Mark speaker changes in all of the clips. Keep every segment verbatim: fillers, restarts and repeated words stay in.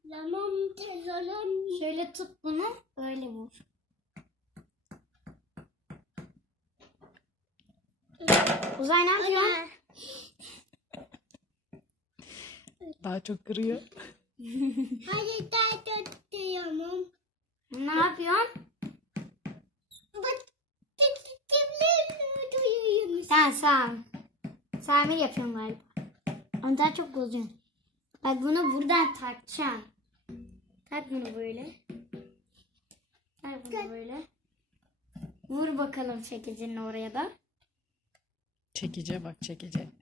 Speaker 1: Tamam, tamam.
Speaker 2: Şöyle tut bunu, böyle vur. Uzay ne yapıyorsun?
Speaker 3: Daha çok kırıyor.
Speaker 1: Hadi daha tutuyorum.
Speaker 2: Ne yapıyorsun?
Speaker 1: Bak, kimler duyuyormuş?
Speaker 2: Sen Sam. Samir yapıyorum galiba. Onu daha çok bozuyorsun. Bak bunu buradan takacaksın. Tak bunu böyle. Tak bunu böyle. Vur bakalım çekicinin oraya da.
Speaker 3: Çekice bak çekice.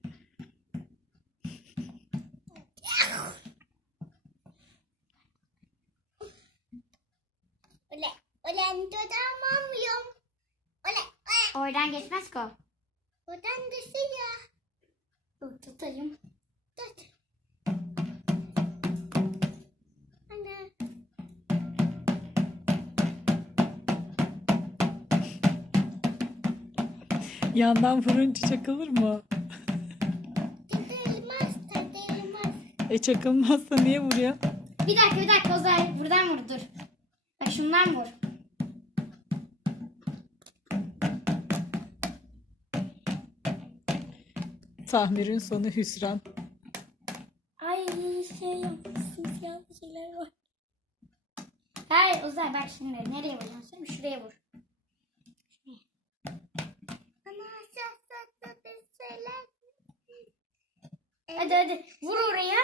Speaker 1: Öyle, öyle tutamıyorum. Öyle, öyle.
Speaker 2: Oradan geçmez ki o.
Speaker 1: Oradan dışarı.
Speaker 2: Dur tutayım.
Speaker 1: Tut. Ana.
Speaker 3: Yandan vurunca çakılır mı?
Speaker 1: Tadılmaz, tadılmaz.
Speaker 3: E çakılmazsa niye vuruyor?
Speaker 2: Bir dakika bir dakika Uzay. Buradan vur dur. Bak şundan vur.
Speaker 3: Tahmir'in sonu hüsran.
Speaker 2: Ay şey yapmışsın. Siyah bir şeyler var. Hayır Uzay bak şimdi. Nereye vuracaksın? Şuraya vur.
Speaker 1: Ana, sak sak sak bir şeyler.
Speaker 2: Hadi hadi. Vur oraya.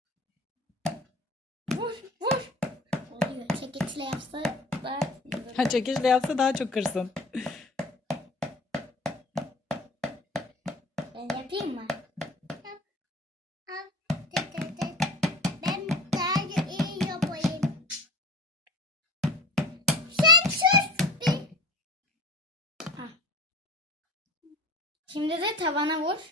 Speaker 2: Vur vur. Oluyor. Çekiçle yapsa daha iyi olur.
Speaker 3: Ha çekiçle yapsa daha çok kırsın.
Speaker 2: Ben yapayım mı?
Speaker 1: Al, tut, tut, tut. Ben daha iyi yapayım. Sen sus bir.
Speaker 2: Şimdi de tavana vur.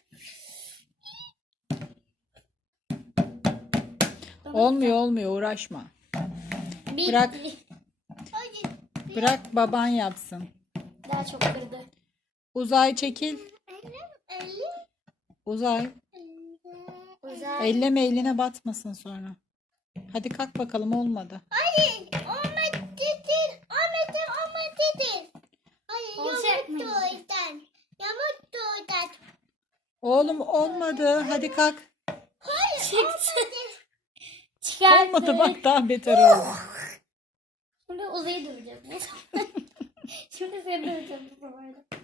Speaker 3: Olmuyor olmuyor uğraşma.
Speaker 2: Bir,
Speaker 3: Bırak.
Speaker 1: Hadi.
Speaker 3: Bırak baban yapsın.
Speaker 2: Daha çok kırdı.
Speaker 3: Uzay çekil.
Speaker 1: Elim, elim,
Speaker 3: Uzay.
Speaker 1: elim.
Speaker 2: Uzay.
Speaker 3: Elleme eline batmasın sonra. Hadi kalk bakalım olmadı.
Speaker 1: Hayır, Ahmet dedin. Ahmet'im Ahmet dedin. Hayır,
Speaker 2: Olacak
Speaker 1: yamuk
Speaker 2: mıyız?
Speaker 1: doğrudan. Yamuk doğrudan.
Speaker 3: Oğlum olmadı. Hadi kalk.
Speaker 1: Hayır,
Speaker 2: Çıktı.
Speaker 1: olmadı.
Speaker 2: Çıkardı.
Speaker 3: Olmadı bak daha beter oldu.
Speaker 2: Şimdi Uzay'ı döveceğim. Şimdi seni döveceğim bu sefer de.